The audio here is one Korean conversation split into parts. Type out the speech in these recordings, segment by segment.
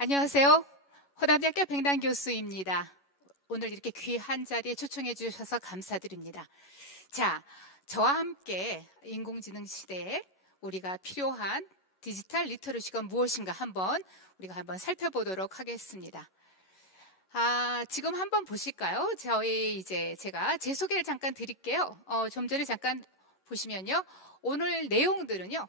안녕하세요. 호남대학교 백남 교수입니다. 오늘 이렇게 귀한 자리에 초청해 주셔서 감사드립니다. 자, 저와 함께 인공지능 시대에 우리가 필요한 디지털 리터러시가 무엇인가 우리가 한번 살펴보도록 하겠습니다. 지금 한번 보실까요? 제가 제 소개를 잠깐 드릴게요. 좀 전에 잠깐 보시면요. 오늘 내용들은요.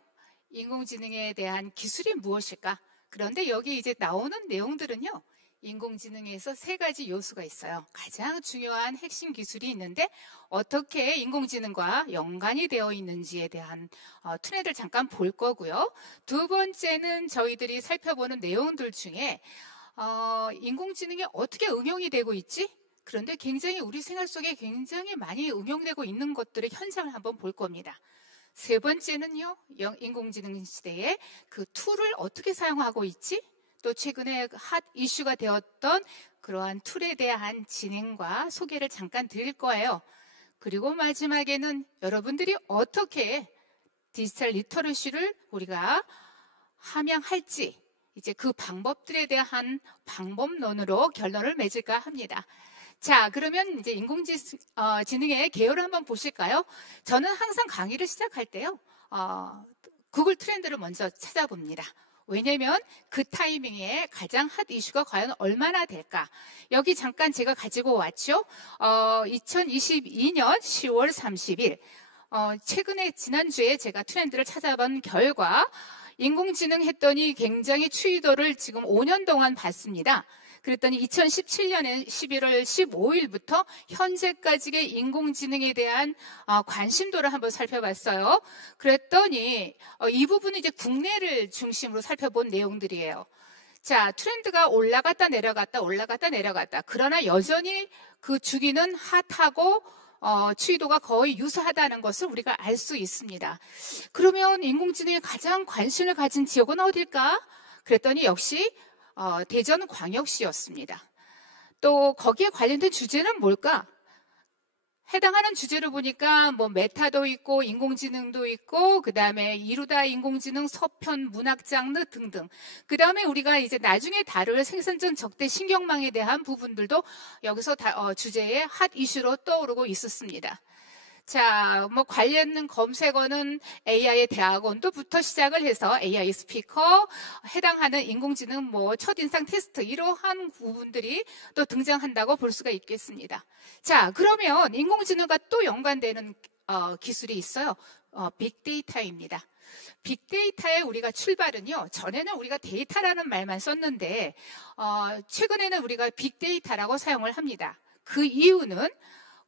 인공지능에 대한 기술이 무엇일까? 그런데 여기 이제 나오는 내용들은요. 인공지능에서 세 가지 요소가 있어요. 가장 중요한 핵심 기술이 있는데 어떻게 인공지능과 연관이 되어 있는지에 대한 트렌드를 잠깐 볼 거고요. 두 번째는 저희들이 살펴보는 내용들 중에 인공지능이 어떻게 응용이 되고 있지? 그런데 굉장히 우리 생활 속에 굉장히 많이 응용되고 있는 것들의 현상을 한번 볼 겁니다. 세 번째는요, 인공지능 시대에 그 툴을 어떻게 사용하고 있지? 또 최근에 핫 이슈가 되었던 그러한 툴에 대한 진행과 소개를 잠깐 드릴 거예요. 그리고 마지막에는 여러분들이 어떻게 디지털 리터러시를 우리가 함양할지 이제 그 방법들에 대한 방법론으로 결론을 맺을까 합니다. 자, 그러면 이제 인공지능의 개요를 한번 보실까요? 저는 항상 강의를 시작할 때요, 구글 트렌드를 먼저 찾아봅니다. 왜냐면 그 타이밍에 가장 핫 이슈가 과연 얼마나 될까? 여기 잠깐 제가 가지고 왔죠. 2022년 10월 30일. 최근에 지난주에 제가 트렌드를 찾아본 결과 인공지능 했더니 굉장히 추이도를 지금 5년 동안 봤습니다. 그랬더니 2017년에 11월 15일부터 현재까지의 인공지능에 대한 관심도를 한번 살펴봤어요. 그랬더니 이 부분은 이제 국내를 중심으로 살펴본 내용들이에요. 자, 트렌드가 올라갔다 내려갔다 올라갔다 내려갔다. 그러나 여전히 그 주기는 핫하고 추이도가 거의 유사하다는 것을 우리가 알 수 있습니다. 그러면 인공지능에 가장 관심을 가진 지역은 어딜까? 그랬더니 역시 대전광역시였습니다. 또 거기에 관련된 주제는 뭘까? 해당하는 주제를 보니까 뭐 메타도 있고 인공지능도 있고 그 다음에 이루다 인공지능 서편 문학 장르 등등. 그 다음에 우리가 이제 나중에 다룰 생산전 적대 신경망에 대한 부분들도 여기서 주제의 핫 이슈로 떠오르고 있었습니다. 자, 뭐 관련 검색어는 AI 대학원도부터 시작을 해서 AI 스피커, 해당하는 인공지능 뭐 첫인상 테스트 이러한 부분들이 또 등장한다고 볼 수가 있겠습니다. 자, 그러면 인공지능과 또 연관되는 기술이 있어요. 빅데이터입니다. 빅데이터의 우리가 출발은요, 전에는 우리가 데이터라는 말만 썼는데 최근에는 우리가 빅데이터라고 사용을 합니다. 그 이유는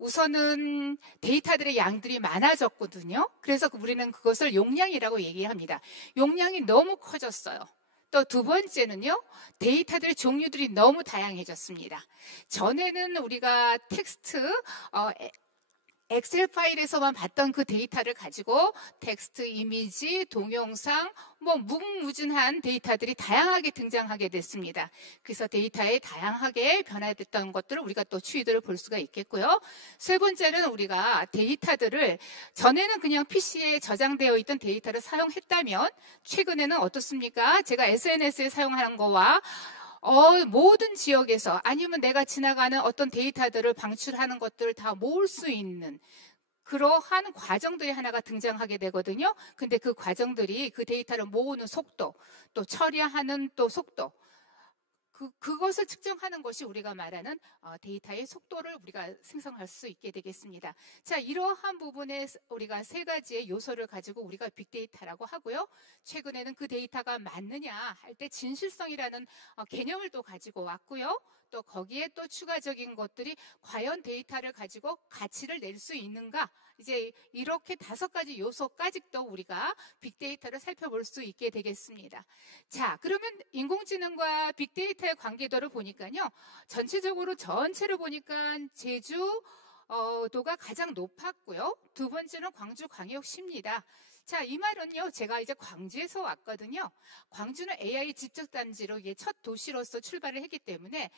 우선은 데이터들의 양들이 많아졌거든요. 그래서 우리는 그것을 용량이라고 얘기합니다. 용량이 너무 커졌어요. 또 두 번째는요, 데이터들의 종류들이 너무 다양해졌습니다. 전에는 우리가 텍스트, 엑셀 파일에서만 봤던 그 데이터를 가지고 텍스트, 이미지, 동영상, 뭐 무궁무진한 데이터들이 다양하게 등장하게 됐습니다. 그래서 데이터에 다양하게 변화됐던 것들을 우리가 또 추이들을 볼 수가 있겠고요. 세 번째는 우리가 데이터들을 전에는 그냥 PC에 저장되어 있던 데이터를 사용했다면 최근에는 어떻습니까? 제가 SNS에 사용하는 거와 모든 지역에서 아니면 내가 지나가는 어떤 데이터들을 방출하는 것들을 다 모을 수 있는 그러한 과정들이 하나가 등장하게 되거든요. 근데 그 과정들이 그 데이터를 모으는 속도, 또 처리하는 또 속도, 그것을 측정하는 것이 우리가 말하는 데이터의 속도를 우리가 생성할 수 있게 되겠습니다. 자, 이러한 부분에 우리가 세 가지의 요소를 가지고 우리가 빅데이터라고 하고요. 최근에는 그 데이터가 맞느냐 할 때 진실성이라는 개념을 또 가지고 왔고요. 또 거기에 또 추가적인 것들이 과연 데이터를 가지고 가치를 낼 수 있는가? 이제 이렇게 5가지 요소까지 또 우리가 빅데이터를 살펴볼 수 있게 되겠습니다. 자, 그러면 인공지능과 빅데이터의 관계도를 보니까요. 전체를 보니까 제주도가 가장 높았고요. 두 번째는 광주광역시입니다. 자, 이 말은요, 제가 이제 광주에서 왔거든요. 광주는 AI 집적단지로 이게 첫 도시로서 출발을 했기 때문에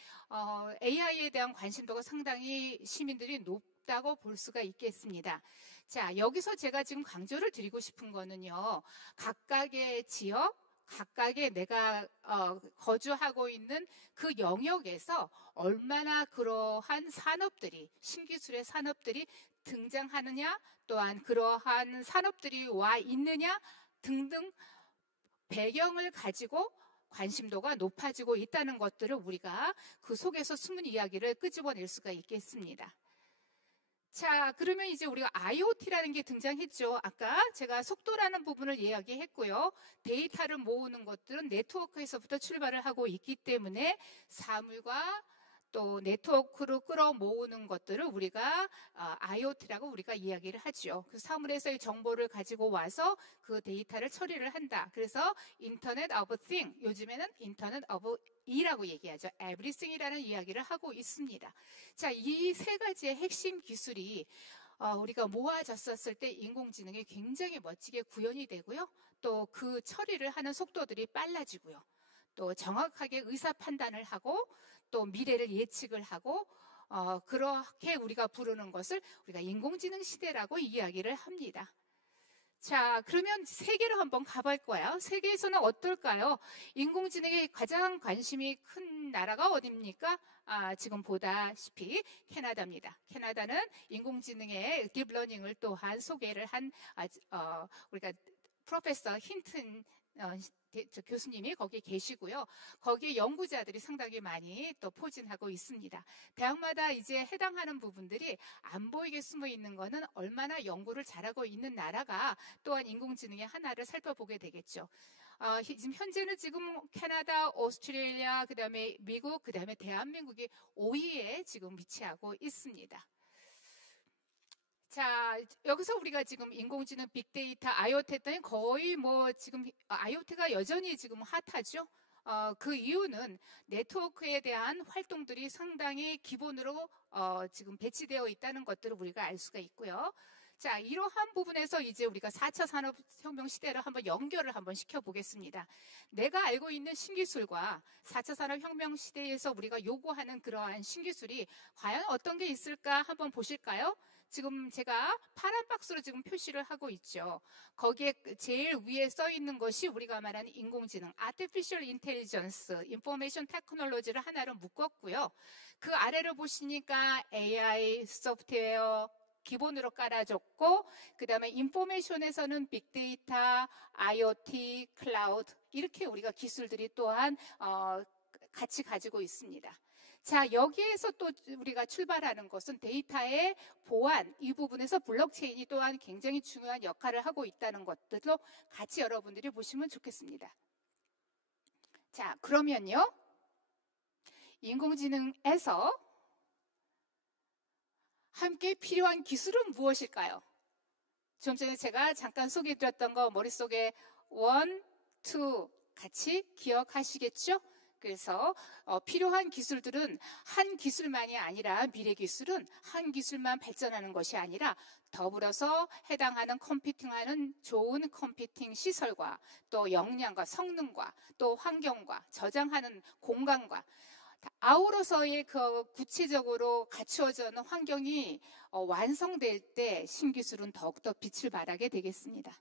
AI에 대한 관심도가 상당히 시민들이 높다고 볼 수가 있겠습니다. 자, 여기서 제가 지금 강조를 드리고 싶은 거는요, 각각의 지역, 각각의 내가 거주하고 있는 그 영역에서 얼마나 그러한 산업들이, 신기술의 산업들이 등장하느냐, 또한 그러한 산업들이 와 있느냐 등등 배경을 가지고 관심도가 높아지고 있다는 것들을 우리가 그 속에서 숨은 이야기를 끄집어낼 수가 있겠습니다. 자, 그러면 이제 우리가 IoT라는 게 등장했죠. 아까 제가 속도라는 부분을 이야기했고요. 데이터를 모으는 것들은 네트워크에서부터 출발을 하고 있기 때문에 사물과 또 네트워크로 끌어모으는 것들을 우리가 IoT라고 우리가 이야기를 하죠. 그 사물에서의 정보를 가지고 와서 그 데이터를 처리를 한다. 그래서 인터넷 오브 띵, 요즘에는 인터넷 오브 이라고 얘기하죠. everything이라는 이야기를 하고 있습니다. 자, 이 세 가지의 핵심 기술이 우리가 모아졌었을 때 인공지능이 굉장히 멋지게 구현이 되고요. 또 그 처리를 하는 속도들이 빨라지고요. 또 정확하게 의사 판단을 하고 또 미래를 예측을 하고 그렇게 우리가 부르는 것을 우리가 인공지능 시대라고 이야기를 합니다. 자, 그러면 세계로 한번 가볼 거예요. 세계에서는 어떨까요? 인공지능에 가장 관심이 큰 나라가 어디입니까? 지금 보다시피 캐나다입니다. 캐나다는 인공지능의 딥러닝을 또한 소개를 한 우리가 프로페서 힌튼 교수님이 거기에 계시고요. 거기에 연구자들이 상당히 많이 또 포진하고 있습니다. 대학마다 이제 해당하는 부분들이 안 보이게 숨어 있는 거는 얼마나 연구를 잘하고 있는 나라가 또한 인공지능의 하나를 살펴보게 되겠죠. 지금 현재는 지금 캐나다, 오스트레일리아, 그다음에 미국, 그다음에 대한민국이 5위에 지금 위치하고 있습니다. 자, 여기서 우리가 지금 인공지능, 빅데이터, IoT 했더니 거의 지금 IoT가 여전히 지금 핫하죠. 그 이유는 네트워크에 대한 활동들이 상당히 기본으로 지금 배치되어 있다는 것들을 우리가 알 수가 있고요. 자, 이러한 부분에서 이제 우리가 4차 산업혁명 시대를 한번 연결을 한번 시켜보겠습니다. 내가 알고 있는 신기술과 4차 산업혁명 시대에서 우리가 요구하는 그러한 신기술이 과연 어떤 게 있을까 한번 보실까요? 지금 제가 파란 박스로 지금 표시를 하고 있죠. 거기에 제일 위에 써 있는 것이 우리가 말하는 인공지능, Artificial Intelligence, Information Technology를 하나로 묶었고요. 그 아래를 보시니까 AI, 소프트웨어, 기본으로 깔아줬고, 그 다음에 인포메이션에서는 빅데이터, IoT, 클라우드, 이렇게 우리가 기술들이 또한 같이 가지고 있습니다. 자, 여기에서 또 우리가 출발하는 것은 데이터의 보안, 이 부분에서 블록체인이 또한 굉장히 중요한 역할을 하고 있다는 것들도 같이 여러분들이 보시면 좋겠습니다. 자, 그러면요. 인공지능에서 함께 필요한 기술은 무엇일까요? 좀 전에 제가 잠깐 소개해드렸던 거 머릿속에 1, 2 같이 기억하시겠죠? 그래서 필요한 기술들은 한 기술만이 아니라 미래 기술은 한 기술만 발전하는 것이 아니라 더불어서 해당하는 컴퓨팅하는 좋은 컴퓨팅 시설과 또 역량과 성능과 또 환경과 저장하는 공간과 아우러서의 그 구체적으로 갖추어져 있는 환경이 완성될 때 신기술은 더욱더 빛을 발하게 되겠습니다.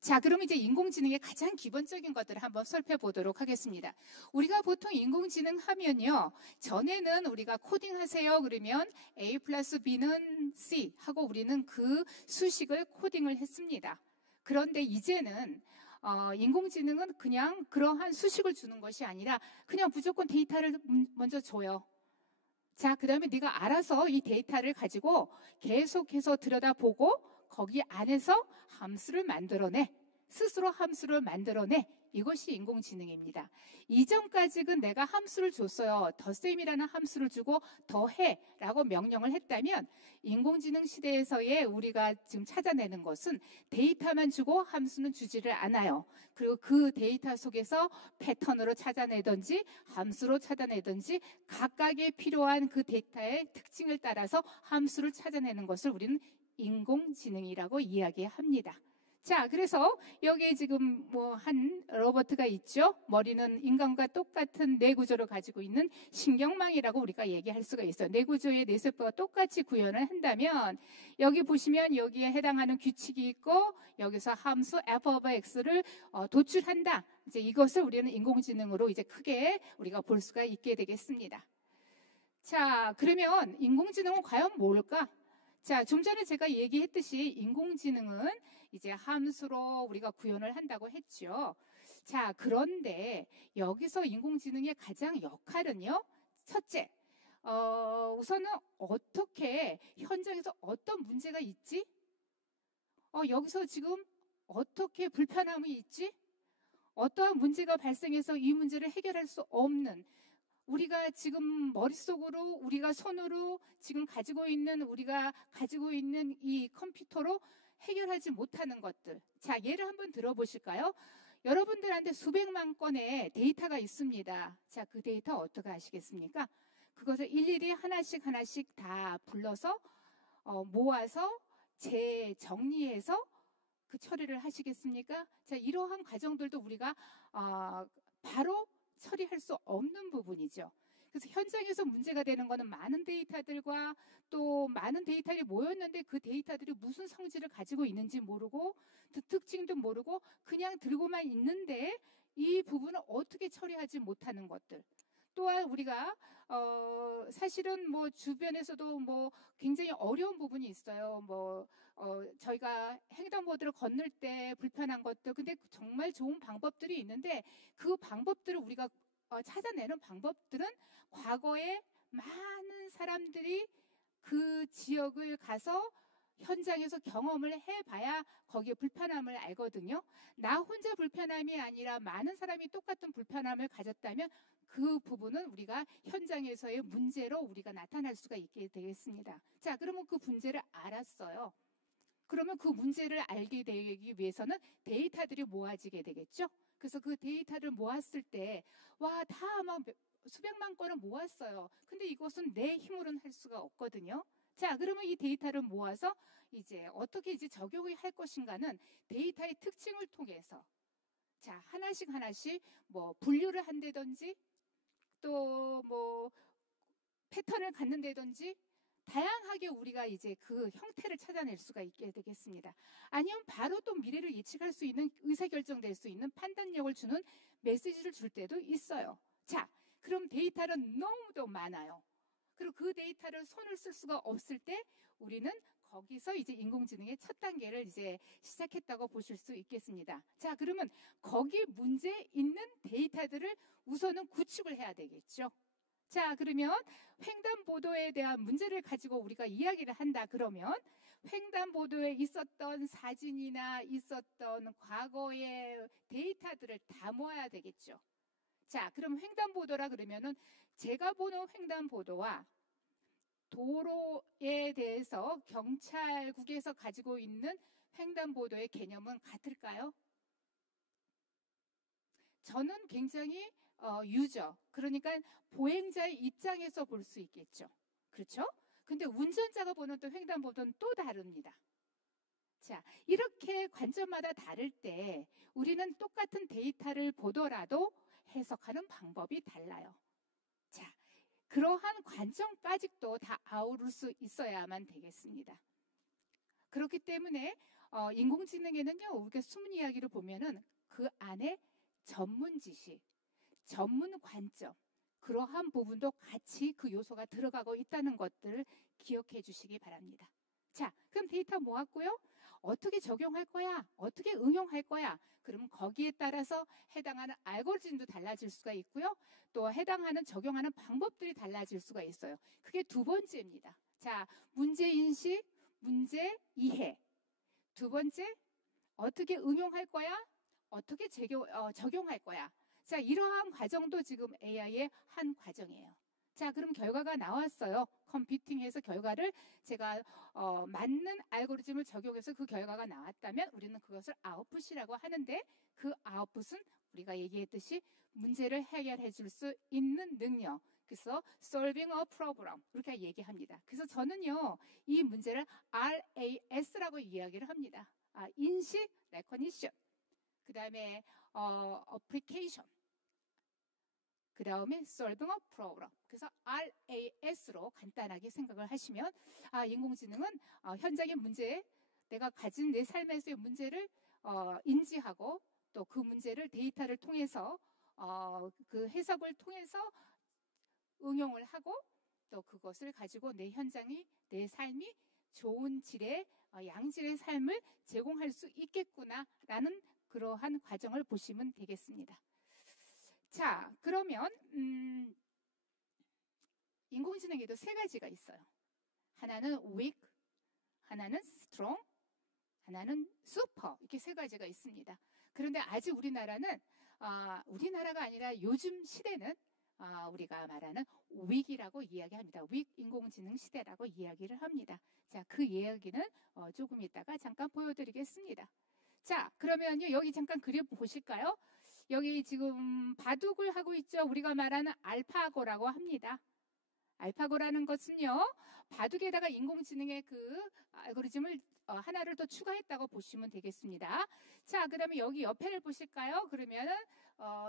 자, 그럼 이제 인공지능의 가장 기본적인 것들을 한번 살펴보도록 하겠습니다. 우리가 보통 인공지능 하면요. 전에는 우리가 코딩하세요. 그러면 A 플러스 B는 C 하고 우리는 그 수식을 코딩을 했습니다. 그런데 이제는 인공지능은 그냥 그러한 수식을 주는 것이 아니라 그냥 무조건 데이터를 먼저 줘요. 자, 그 다음에 네가 알아서 이 데이터를 가지고 계속해서 들여다보고 거기 안에서 함수를 만들어내. 스스로 함수를 만들어내. 이것이 인공지능입니다. 이전까지는 내가 함수를 줬어요. 덧셈이라는 함수를 주고 더해라고 명령을 했다면 인공지능 시대에서의 우리가 지금 찾아내는 것은 데이터만 주고 함수는 주지를 않아요. 그리고 그 데이터 속에서 패턴으로 찾아내든지 함수로 찾아내든지 각각의 필요한 그 데이터의 특징을 따라서 함수를 찾아내는 것을 우리는 인공지능이라고 이야기합니다. 자, 그래서 여기에 지금 뭐 한 로버트가 있죠. 머리는 인간과 똑같은 뇌구조를 가지고 있는 신경망이라고 우리가 얘기할 수가 있어요. 뇌구조의 뇌세포가 똑같이 구현을 한다면 여기 보시면 여기에 해당하는 규칙이 있고 여기서 함수 f of x를 도출한다. 이제 이것을 우리는 인공지능으로 이제 크게 우리가 볼 수가 있게 되겠습니다. 자, 그러면 인공지능은 과연 뭘까? 자, 좀 전에 제가 얘기했듯이 인공지능은 이제 함수로 우리가 구현을 한다고 했죠. 자, 그런데 여기서 인공지능의 가장 역할은요. 첫째, 우선은 어떻게 현장에서 어떤 문제가 있지? 여기서 지금 어떻게 불편함이 있지? 어떠한 문제가 발생해서 이 문제를 해결할 수 없는 우리가 지금 머릿속으로 우리가 손으로 지금 우리가 가지고 있는 이 컴퓨터로 해결하지 못하는 것들. 자, 예를 한번 들어보실까요? 여러분들한테 수백만 건의 데이터가 있습니다. 자, 그 데이터 어떻게 아시겠습니까? 그것을 일일이 하나씩 다 불러서 모아서 재정리해서 그 처리를 하시겠습니까? 자, 이러한 과정들도 우리가 바로 처리할 수 없는 부분이죠. 그래서 현장에서 문제가 되는 거는 많은 데이터들과 또 많은 데이터들이 모였는데 그 데이터들이 무슨 성질을 가지고 있는지 모르고 특징도 모르고 그냥 들고만 있는데 이 부분을 어떻게 처리하지 못하는 것들. 또한 우리가 사실은 뭐 주변에서도 뭐 굉장히 어려운 부분이 있어요. 저희가 횡단보도를 건널 때 불편한 것들, 근데 정말 좋은 방법들이 있는데 그 방법들을 우리가 찾아내는 방법들은 과거에 많은 사람들이 그 지역을 가서 현장에서 경험을 해봐야 거기에 불편함을 알거든요. 나 혼자 불편함이 아니라 많은 사람이 똑같은 불편함을 가졌다면 그 부분은 우리가 현장에서의 문제로 우리가 나타날 수가 있게 되겠습니다. 자, 그러면 그 문제를 알았어요. 그러면 그 문제를 알게 되기 위해서는 데이터들이 모아지게 되겠죠. 그래서 그 데이터를 모았을 때 다 막 수백만 건을 모았어요. 근데 이것은 내 힘으로는 할 수가 없거든요. 자, 그러면 이 데이터를 모아서 이제 어떻게 이제 적용을 할 것인가는 데이터의 특징을 통해서 자, 하나씩 뭐 분류를 한다든지 또 뭐 패턴을 갖는다든지 다양하게 우리가 이제 그 형태를 찾아낼 수가 있게 되겠습니다. 아니면 바로 또 미래를 예측할 수 있는 의사결정될 수 있는 판단력을 주는 메시지를 줄 때도 있어요. 자, 그럼 데이터는 너무도 많아요. 그리고 그 데이터를 손을 쓸 수가 없을 때 우리는 거기서 이제 인공지능의 첫 단계를 이제 시작했다고 보실 수 있겠습니다. 자, 그러면 거기 문제 있는 데이터들을 우선은 구축을 해야 되겠죠. 자, 그러면 횡단보도에 대한 문제를 가지고 우리가 이야기를 한다 그러면 횡단보도에 있었던 사진이나 있었던 과거의 데이터들을 다 모아야 되겠죠. 자, 그럼 횡단보도라 그러면은 제가 보는 횡단보도와 도로에 대해서 경찰국에서 가지고 있는 횡단보도의 개념은 같을까요? 저는 굉장히 유저, 그러니까 보행자의 입장에서 볼 수 있겠죠. 그렇죠? 근데 운전자가 보는 또 횡단보도는 또 다릅니다. 자, 이렇게 관점마다 다를 때 우리는 똑같은 데이터를 보더라도 해석하는 방법이 달라요. 자, 그러한 관점까지도 다 아우를 수 있어야만 되겠습니다. 그렇기 때문에 인공지능에는요, 우리가 숨은 이야기를 보면은 그 안에 전문 지식, 전문 관점, 그러한 부분도 같이 그 요소가 들어가고 있다는 것들을 기억해 주시기 바랍니다. 자, 그럼 데이터 모았고요. 어떻게 적용할 거야? 어떻게 응용할 거야? 그러면 거기에 따라서 해당하는 알고리즘도 달라질 수가 있고요. 또 해당하는 적용하는 방법들이 달라질 수가 있어요. 그게 두 번째입니다. 자, 문제인식, 문제 이해. 두 번째, 어떻게 응용할 거야? 어떻게 적용할 거야? 자, 이러한 과정도 지금 AI의 한 과정이에요. 자, 그럼 결과가 나왔어요. 컴퓨팅해서 결과를 제가 맞는 알고리즘을 적용해서 그 결과가 나왔다면 우리는 그것을 아웃풋이라고 하는데 그 아웃풋은 우리가 얘기했듯이 문제를 해결해 줄 수 있는 능력. 그래서 solving a problem 이렇게 얘기합니다. 그래서 저는요, 이 문제를 RAS라고 이야기를 합니다. 인식, recognition, 그 다음에 application, 그 다음에 solving a problem. 그래서 RAS로 간단하게 생각을 하시면 인공지능은 현장의 문제, 내가 가진 내 삶에서의 문제를 인지하고 또 그 문제를 데이터를 통해서 그 해석을 통해서 응용을 하고 또 그것을 가지고 내 현장이 내 삶이 좋은 질의 양질의 삶을 제공할 수 있겠구나라는 그러한 과정을 보시면 되겠습니다. 자, 그러면 인공지능에도 세 가지가 있어요. 하나는 weak, 하나는 strong, 하나는 super, 이렇게 세 가지가 있습니다. 그런데 아직 우리나라는 우리나라가 아니라 요즘 시대는 우리가 말하는 weak이라고 이야기합니다. weak 인공지능 시대라고 이야기를 합니다. 자, 그 이야기는 조금 이따가 잠깐 보여드리겠습니다. 자, 그러면요, 여기 잠깐 그림 보실까요? 여기 지금 바둑을 하고 있죠. 우리가 말하는 알파고라고 합니다. 알파고라는 것은요, 바둑에다가 인공지능의 그 알고리즘을 하나를 더 추가했다고 보시면 되겠습니다. 자, 그 다음에 여기 옆에를 보실까요? 그러면은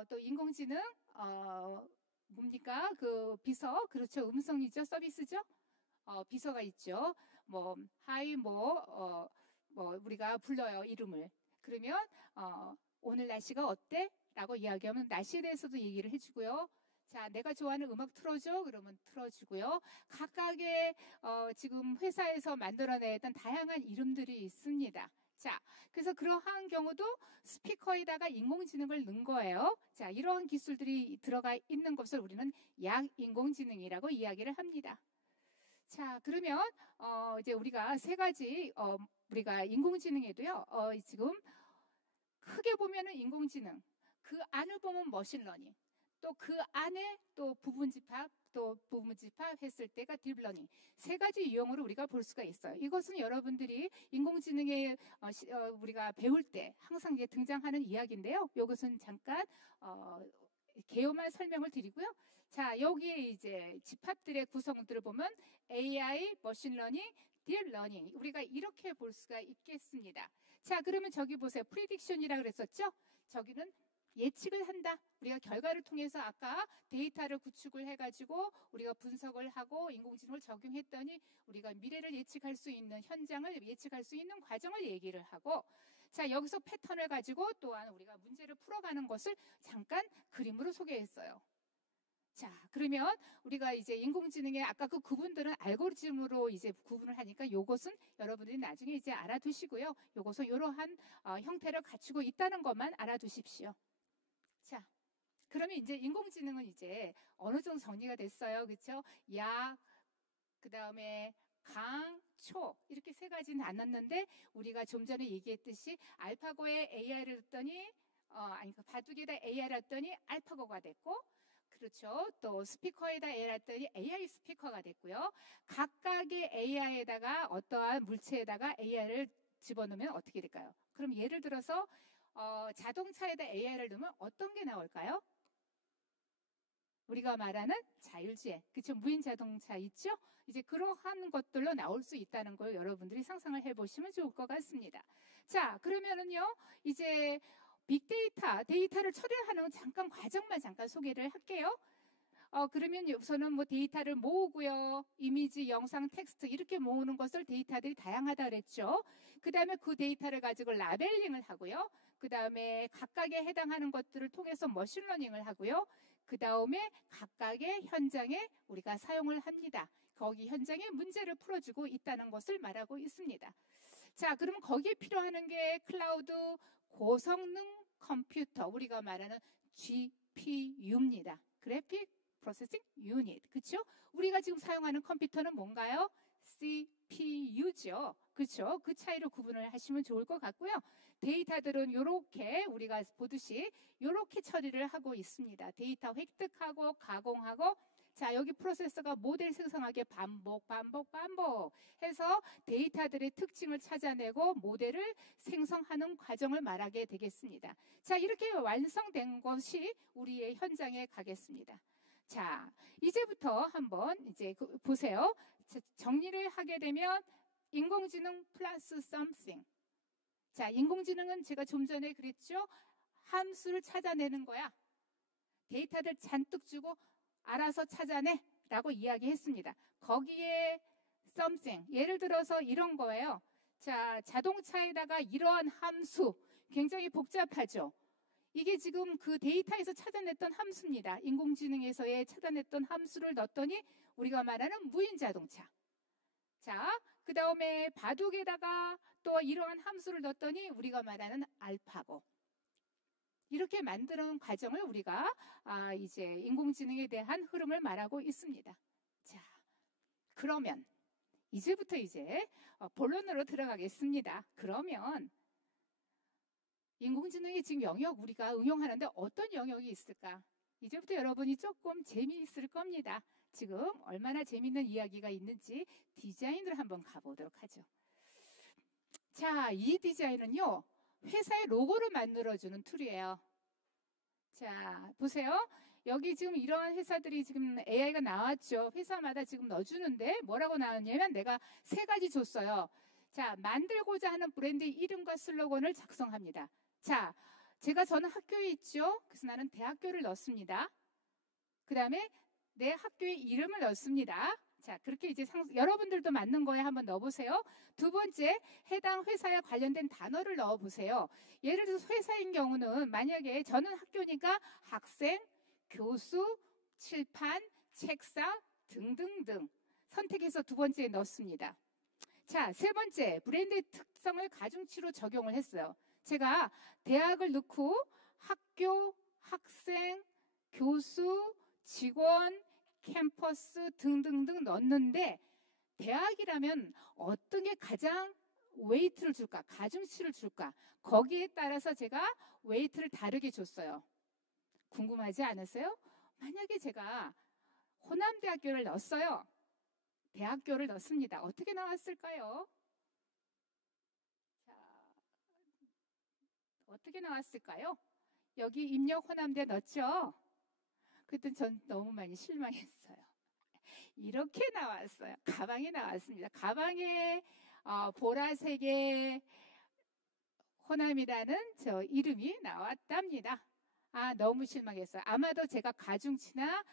또 인공지능 뭡니까? 그 비서, 그렇죠. 음성이죠. 서비스죠. 비서가 있죠. 뭐 하이 뭐 우리가 불러요, 이름을. 그러면 오늘 날씨가 어때? 라고 이야기하면 날씨에 대해서도 얘기를 해주고요. 자, 내가 좋아하는 음악 틀어줘? 그러면 틀어주고요. 각각의 지금 회사에서 만들어냈던 다양한 이름들이 있습니다. 자, 그래서 그러한 경우도 스피커에다가 인공지능을 넣은 거예요. 자, 이러한 기술들이 들어가 있는 것을 우리는 약인공지능이라고 이야기를 합니다. 자, 그러면 이제 우리가 세 가지 우리가 인공지능에도요. 지금 크게 보면은 인공지능, 그 안을 보면 머신러닝, 또 그 안에 또 부분집합 했을 때가 딥러닝, 세 가지 유형으로 우리가 볼 수가 있어요. 이것은 여러분들이 인공지능에 우리가 배울 때 항상 이게 등장하는 이야기인데요. 이것은 잠깐 개요만 설명을 드리고요. 자, 여기에 이제 집합들의 구성들을 보면 AI, 머신러닝, 딥러닝, 우리가 이렇게 볼 수가 있겠습니다. 자, 그러면 저기 보세요. 프리딕션이라고 그랬었죠? 저기는 예측을 한다. 우리가 결과를 통해서 아까 데이터를 구축을 해가지고 우리가 분석을 하고 인공지능을 적용했더니 우리가 미래를 예측할 수 있는, 현장을 예측할 수 있는 과정을 얘기를 하고, 자, 여기서 패턴을 가지고 또한 우리가 문제를 풀어가는 것을 잠깐 그림으로 소개했어요. 자, 그러면 우리가 이제 인공지능의 아까 그 구분들은 알고리즘으로 이제 구분을 하니까 요것은 여러분들이 나중에 이제 알아두시고요. 요것은 이러한 형태를 갖추고 있다는 것만 알아두십시오. 자, 그러면 이제 인공지능은 이제 어느 정도 정리가 됐어요. 그렇죠? 약, 그 다음에 강, 초, 이렇게 세 가지는 나눴는데 우리가 좀 전에 얘기했듯이 알파고에 AI를 넣었더니 바둑에다 AI를 넣었더니 알파고가 됐고, 그렇죠. 또 스피커에다 AI를 넣었더니 AI 스피커가 됐고요. 각각의 AI에다가 어떠한 물체에다가 AI를 집어넣으면 어떻게 될까요? 그럼 예를 들어서 자동차에다 AI를 넣으면 어떤 게 나올까요? 우리가 말하는 자율주행, 그렇죠? 무인 자동차 있죠? 이제 그러한 것들로 나올 수 있다는 걸 여러분들이 상상을 해보시면 좋을 것 같습니다. 자, 그러면은요, 이제 데이터를 처리하는 잠깐 과정만 잠깐 소개를 할게요. 그러면 우선은 뭐 데이터를 모으고요. 이미지, 영상, 텍스트 이렇게 모으는 것을 데이터들이 다양하다 그랬죠. 그 다음에 그 데이터를 가지고 라벨링을 하고요. 그 다음에 각각에 해당하는 것들을 통해서 머신러닝을 하고요. 그 다음에 각각의 현장에 우리가 사용을 합니다. 거기 현장에 문제를 풀어주고 있다는 것을 말하고 있습니다. 자, 그럼 거기에 필요한 게 클라우드 고성능 컴퓨터, 우리가 말하는 GPU입니다. 그래픽 프로세싱 유닛, 그렇죠? 우리가 지금 사용하는 컴퓨터는 뭔가요? CPU죠. 그렇죠? 그 차이로 구분을 하시면 좋을 것 같고요. 데이터들은 이렇게 우리가 보듯이 이렇게 처리를 하고 있습니다. 데이터 획득하고 가공하고, 자, 여기 프로세서가 모델 생성하게 반복 해서 데이터들의 특징을 찾아내고 모델을 생성하는 과정을 말하게 되겠습니다. 자, 이렇게 완성된 것이 우리의 현장에 가겠습니다. 자, 이제부터 한번 이제 보세요. 정리를 하게 되면 인공지능 플러스 something, 자, 인공지능은 제가 좀 전에 그랬죠? 함수를 찾아내는 거야. 데이터들 잔뜩 주고 알아서 찾아내 라고 이야기했습니다. 거기에 something, 예를 들어서 이런 거예요. 자, 자동차에다가 이러한 함수, 굉장히 복잡하죠. 이게 지금 그 데이터에서 찾아냈던 함수입니다. 인공지능에서의 찾아냈던 함수를 넣었더니 우리가 말하는 무인 자동차. 자, 그 다음에 바둑에다가 또 이러한 함수를 넣었더니 우리가 말하는 알파고. 이렇게 만드는 과정을 우리가 이제 인공지능에 대한 흐름을 말하고 있습니다. 자, 그러면 이제부터 이제 본론으로 들어가겠습니다. 그러면 인공지능의 지금 영역 우리가 응용하는데 어떤 영역이 있을까? 이제부터 여러분이 조금 재미있을 겁니다. 지금 얼마나 재미있는 이야기가 있는지 디자인으로 한번 가보도록 하죠. 자, 이 디자인은요, 회사의 로고를 만들어주는 툴이에요. 자, 보세요. 여기 지금 이런 회사들이 지금 AI가 나왔죠. 회사마다 지금 넣어주는데 뭐라고 나왔냐면 내가 3가지 줬어요. 자, 만들고자 하는 브랜드의 이름과 슬로건을 작성합니다. 자, 저는 학교에 있죠. 그래서 나는 대학교를 넣습니다. 그 다음에 내 학교의 이름을 넣습니다. 자, 그렇게 이제 여러분들도 맞는 거에 한번 넣어보세요. 두 번째, 해당 회사에 관련된 단어를 넣어보세요. 예를 들어서 회사인 경우는 만약에 저는 학교니까 학생, 교수, 칠판, 책상 등등등 선택해서 두 번째에 넣습니다. 자, 세 번째, 브랜드의 특성을 가중치로 적용을 했어요. 제가 대학을 넣고 학교, 학생, 교수, 직원, 캠퍼스 등등등 넣었는데 대학이라면 어떤 게 가장 웨이트를 줄까? 가중치를 줄까? 거기에 따라서 제가 웨이트를 다르게 줬어요. 궁금하지 않으세요? 만약에 제가 호남대학교를 넣었어요. 대학교를 넣습니다. 어떻게 나왔을까요? 자, 어떻게 나왔을까요? 여기 입력 호남대 넣었죠? 그때 전 너무 많이 실망했어요. 이렇게 나왔어요. 가방에 나왔습니다. 가방에 보라색의 호남이라는 저 이름이 나왔답니다. 너무 실망했어요. 아마도 제가 가중치나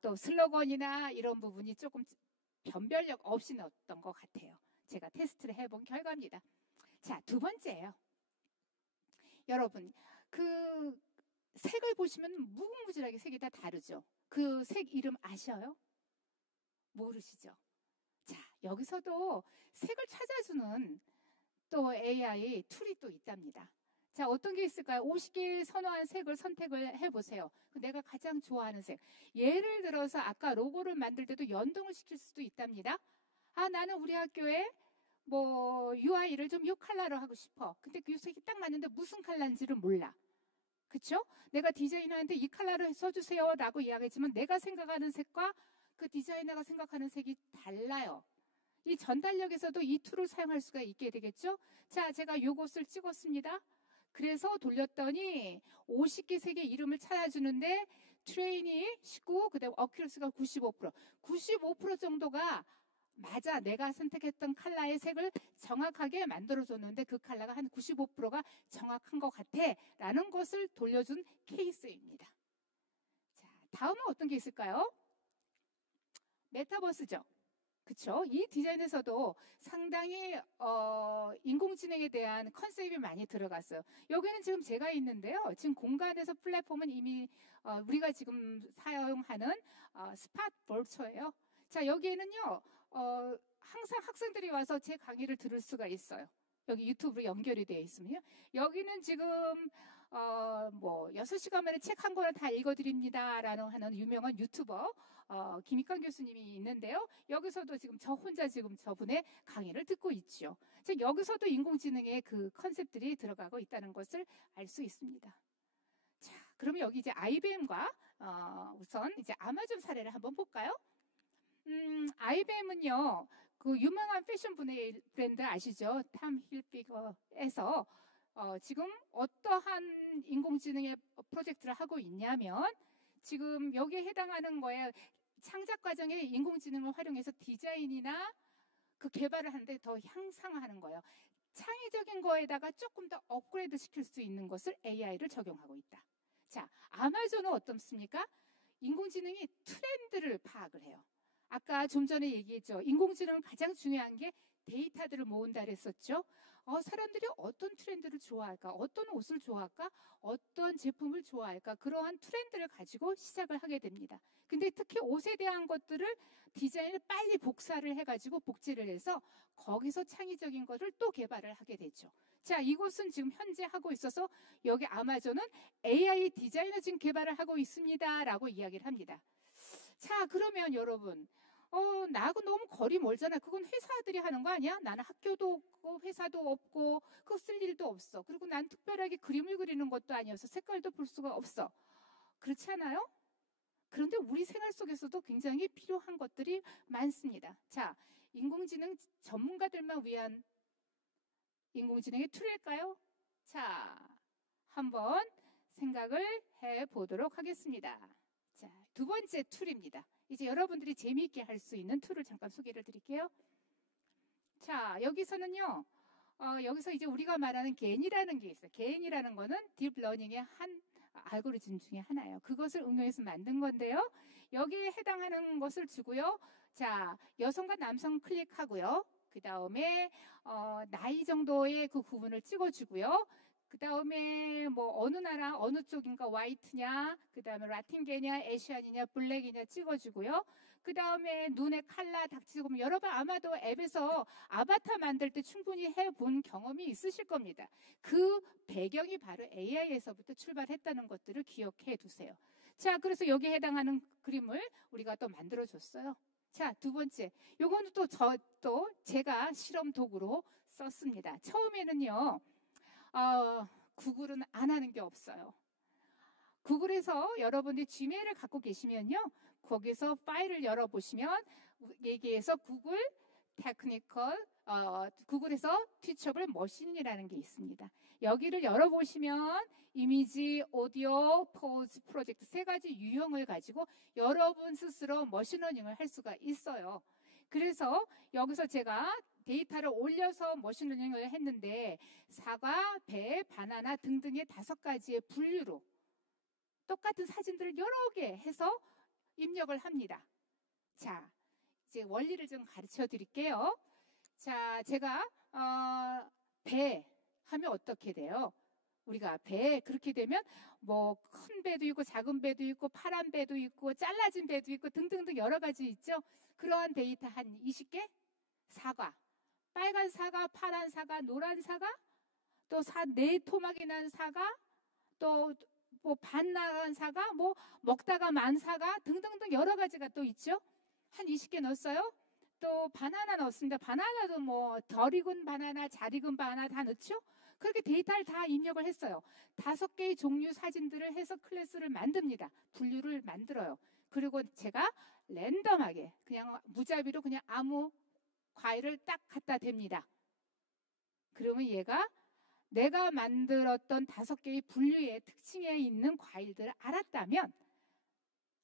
또 슬로건이나 이런 부분이 조금 변별력 없이 넣었던 것 같아요. 제가 테스트를 해본 결과입니다. 자, 두 번째예요. 여러분, 그 색을 보시면 무궁무진하게 색이 다 다르죠. 그 색 이름 아셔요? 모르시죠? 자, 여기서도 색을 찾아주는 또 AI 툴이 또 있답니다. 자, 어떤 게 있을까요? 50개 선호한 색을 선택을 해보세요. 내가 가장 좋아하는 색. 예를 들어서 아까 로고를 만들 때도 연동을 시킬 수도 있답니다. 나는 우리 학교에 UI를 좀 이 컬러로 하고 싶어. 근데 그 색이 딱 맞는데 무슨 컬러인지를 몰라. 그쵸? 내가 디자이너한테 이 컬러를 써주세요 라고 이야기했지만 내가 생각하는 색과 그 디자이너가 생각하는 색이 달라요. 이 전달력에서도 이 툴을 사용할 수가 있게 되겠죠? 자, 제가 이것을 찍었습니다. 그래서 돌렸더니 50개 색의 이름을 찾아주는데 트레인이 19, 그다음에 어큐러스가 95%. 95% 정도가 맞아. 내가 선택했던 컬러의 색을 정확하게 만들어줬는데 그 컬러가 한 95%가 정확한 것 같아 라는 것을 돌려준 케이스입니다. 자, 다음은 어떤 게 있을까요? 메타버스죠. 그쵸? 이 디자인에서도 상당히 인공지능에 대한 컨셉이 많이 들어갔어요. 여기는 지금 제가 있는데요. 지금 공간에서 플랫폼은 이미 우리가 지금 사용하는 스팟 벌처예요. 자, 여기에는요, 항상 학생들이 와서 제 강의를 들을 수가 있어요. 여기 유튜브로 연결이 되어 있으면요. 여기는 지금 6시간 만에 책 한 권을 다 읽어드립니다 라는 하는 유명한 유튜버 김익환 교수님이 있는데요. 여기서도 지금 저 혼자 지금 저분의 강의를 듣고 있죠. 즉 여기서도 인공지능의 그 컨셉들이 들어가고 있다는 것을 알 수 있습니다. 자, 그러면 여기 이제 IBM과 우선 이제 아마존 사례를 한번 볼까요? IBM은요, 그 유명한 패션 브랜드 아시죠? 탐 힐피거에서 지금 어떠한 인공지능의 프로젝트를 하고 있냐면 지금 여기에 해당하는 거에 창작 과정에 인공지능을 활용해서 디자인이나 그 개발을 하는데 더 향상하는 거예요. 창의적인 거에다가 조금 더 업그레이드 시킬 수 있는 것을 AI를 적용하고 있다. 자, 아마존은 어떻습니까? 인공지능이 트렌드를 파악을 해요. 아까 좀 전에 얘기했죠. 인공지능은 가장 중요한 게 데이터들을 모은다 그랬었죠. 사람들이 어떤 트렌드를 좋아할까? 어떤 옷을 좋아할까? 어떤 제품을 좋아할까? 그러한 트렌드를 가지고 시작을 하게 됩니다. 근데 특히 옷에 대한 것들을 디자인을 빨리 복사를 해가지고 복제를 해서 거기서 창의적인 것을 또 개발을 하게 되죠. 자, 이곳은 지금 현재 하고 있어서 여기 아마존은 AI 디자이너 지금 개발을 하고 있습니다. 라고 이야기를 합니다. 자, 그러면 여러분, 나하고 너무 거리 멀잖아. 그건 회사들이 하는 거 아니야? 나는 학교도 없고 회사도 없고 그거 쓸 일도 없어. 그리고 난 특별하게 그림을 그리는 것도 아니어서 색깔도 볼 수가 없어. 그렇지 않아요? 그런데 우리 생활 속에서도 굉장히 필요한 것들이 많습니다. 자, 인공지능 전문가들만 위한 인공지능의 툴일까요? 자, 한번 생각을 해보도록 하겠습니다. 자, 두 번째 툴입니다. 이제 여러분들이 재미있게 할 수 있는 툴을 잠깐 소개를 드릴게요. 자, 여기서는요, 여기서 이제 우리가 말하는 겐이라는 게 있어요. 겐이라는 거는 딥러닝의 한 알고리즘 중에 하나예요. 그것을 응용해서 만든 건데요. 여기에 해당하는 것을 주고요. 자, 여성과 남성 클릭하고요. 그 다음에 나이 정도의 그 구분을 찍어주고요. 그 다음에 뭐 어느 나라 어느 쪽인가 화이트냐, 그 다음에 라틴계냐, 에시안이냐, 블랙이냐 찍어주고요. 그 다음에 눈의 컬러 딱 찍으면 여러분 아마도 앱에서 아바타 만들 때 충분히 해본 경험이 있으실 겁니다. 그 배경이 바로 AI에서부터 출발했다는 것들을 기억해 두세요. 자, 그래서 여기에 해당하는 그림을 우리가 또 만들어줬어요. 자, 두 번째, 요거는 또 제가 실험 도구로 썼습니다. 처음에는요, 구글은 안 하는 게 없어요. 구글에서 여러분이 지메일을 갖고 계시면요, 거기서 파일을 열어보시면 여기에서 구글 테크니컬 구글에서 티처블 머신이라는 게 있습니다. 여기를 열어보시면 이미지, 오디오, 포즈, 프로젝트 세 가지 유형을 가지고 여러분 스스로 머신러닝을 할 수가 있어요. 그래서 여기서 제가 데이터를 올려서 머신러닝을 했는데 사과, 배, 바나나 등등의 5가지의 분류로 똑같은 사진들을 여러 개 해서 입력을 합니다. 자, 이제 원리를 좀 가르쳐 드릴게요. 자, 제가 배 하면 어떻게 돼요? 우리가 배 그렇게 되면 뭐 큰 배도 있고 작은 배도 있고 파란 배도 있고 잘라진 배도 있고 등등등 여러 가지 있죠. 그러한 데이터 한 20개? 사과, 빨간 사과, 파란 사과, 노란 사과, 또 네 토막이 난 사과, 또 뭐 반 나간 사과, 뭐 먹다가 만 사과 등등등 여러 가지가 또 있죠. 한 20개 넣었어요. 또 바나나 넣었습니다. 바나나도 뭐 덜 익은 바나나, 잘 익은 바나나 다 넣죠. 그렇게 데이터를 다 입력을 했어요. 5개의 종류 사진들을 해서 클래스를 만듭니다. 분류를 만들어요. 그리고 제가 랜덤하게 그냥 무자비로 그냥 아무 과일을 딱 갖다 댑니다. 그러면 얘가 내가 만들었던 5개의 분류의 특징에 있는 과일들을 알았다면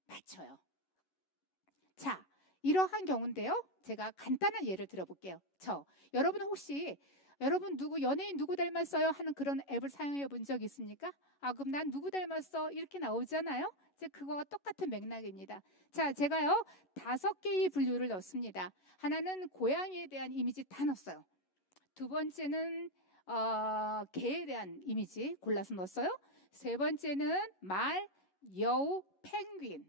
맞춰요. 자, 이러한 경우인데요. 제가 간단한 예를 들어볼게요. 여러분 혹시 여러분 연예인 누구 닮았어요? 하는 그런 앱을 사용해 본 적 있습니까? 그럼 난 누구 닮았어? 이렇게 나오잖아요. 이제 그거와 똑같은 맥락입니다. 자, 제가요 5개의 분류를 넣습니다. 하나는 고양이에 대한 이미지 다 넣었어요. 두 번째는 개에 대한 이미지 골라서 넣었어요. 세 번째는 말, 여우, 펭귄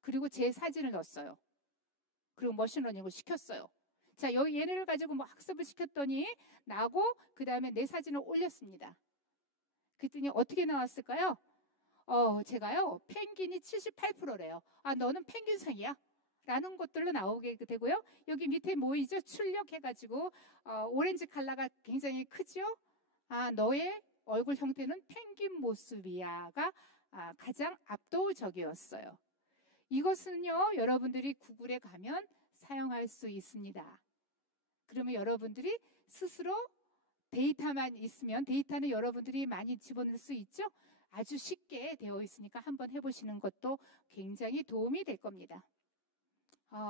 그리고 제 사진을 넣었어요. 그리고 머신러닝을 시켰어요. 자, 여기 얘네를 가지고 뭐 학습을 시켰더니 나고 그 다음에 내 사진을 올렸습니다. 그랬더니 어떻게 나왔을까요? 제가요 펭귄이 78%래요. 너는 펭귄상이야 라는 것들로 나오게 되고요. 여기 밑에 뭐이죠? 출력해가지고 오렌지 컬러가 굉장히 크죠? 너의 얼굴 형태는 펭귄 모습이야가 가장 압도적이었어요. 이것은요 여러분들이 구글에 가면 사용할 수 있습니다. 그러면 여러분들이 스스로 데이터만 있으면 데이터는 여러분들이 많이 집어넣을 수 있죠. 아주 쉽게 되어 있으니까 한번 해보시는 것도 굉장히 도움이 될 겁니다.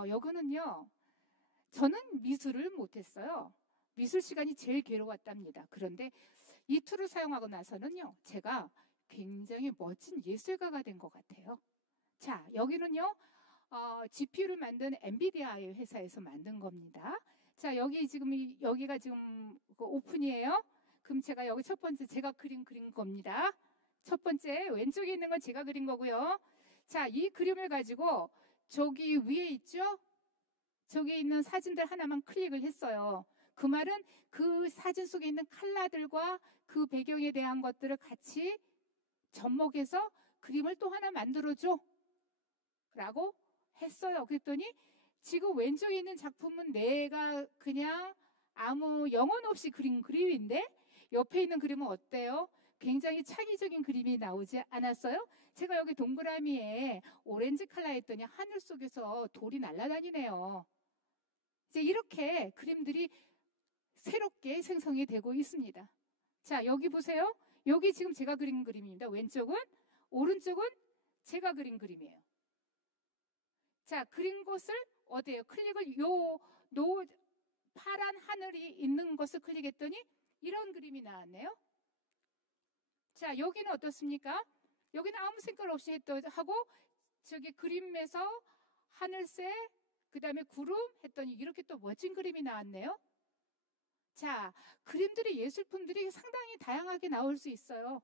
여기는요 저는 미술을 못했어요. 미술 시간이 제일 괴로웠답니다. 그런데 이 툴을 사용하고 나서는요, 제가 굉장히 멋진 예술가가 된 것 같아요. 자, 여기는요, GPU를 만든 엔비디아의 회사에서 만든 겁니다. 자, 여기가 지금 오픈이에요. 그럼 제가 여기 첫 번째 제가 그린 겁니다. 첫 번째 왼쪽에 있는 건 제가 그린 거고요. 자, 이 그림을 가지고 저기 위에 있죠? 저기 있는 사진들 하나만 클릭을 했어요. 그 말은 그 사진 속에 있는 컬러들과 그 배경에 대한 것들을 같이 접목해서 그림을 또 하나 만들어줘 라고 했어요. 그랬더니 지금 왼쪽에 있는 작품은 내가 그냥 아무 영혼 없이 그린 그림인데 옆에 있는 그림은 어때요? 굉장히 창의적인 그림이 나오지 않았어요? 제가 여기 동그라미에 오렌지 컬러 했더니 하늘 속에서 돌이 날아다니네요. 이제 이렇게 그림들이 새롭게 생성이 되고 있습니다. 자, 여기 보세요. 여기 지금 제가 그린 그림입니다. 왼쪽은, 오른쪽은 제가 그린 그림이에요. 자, 그린 곳을 어디에요? 클릭을 파란 하늘이 있는 것을 클릭했더니 이런 그림이 나왔네요. 자, 여기는 어떻습니까? 여기는 아무 색깔 없이 하고 저기 그림에서 하늘색, 그 다음에 구름 했더니 이렇게 또 멋진 그림이 나왔네요. 자, 그림들이 예술품들이 상당히 다양하게 나올 수 있어요.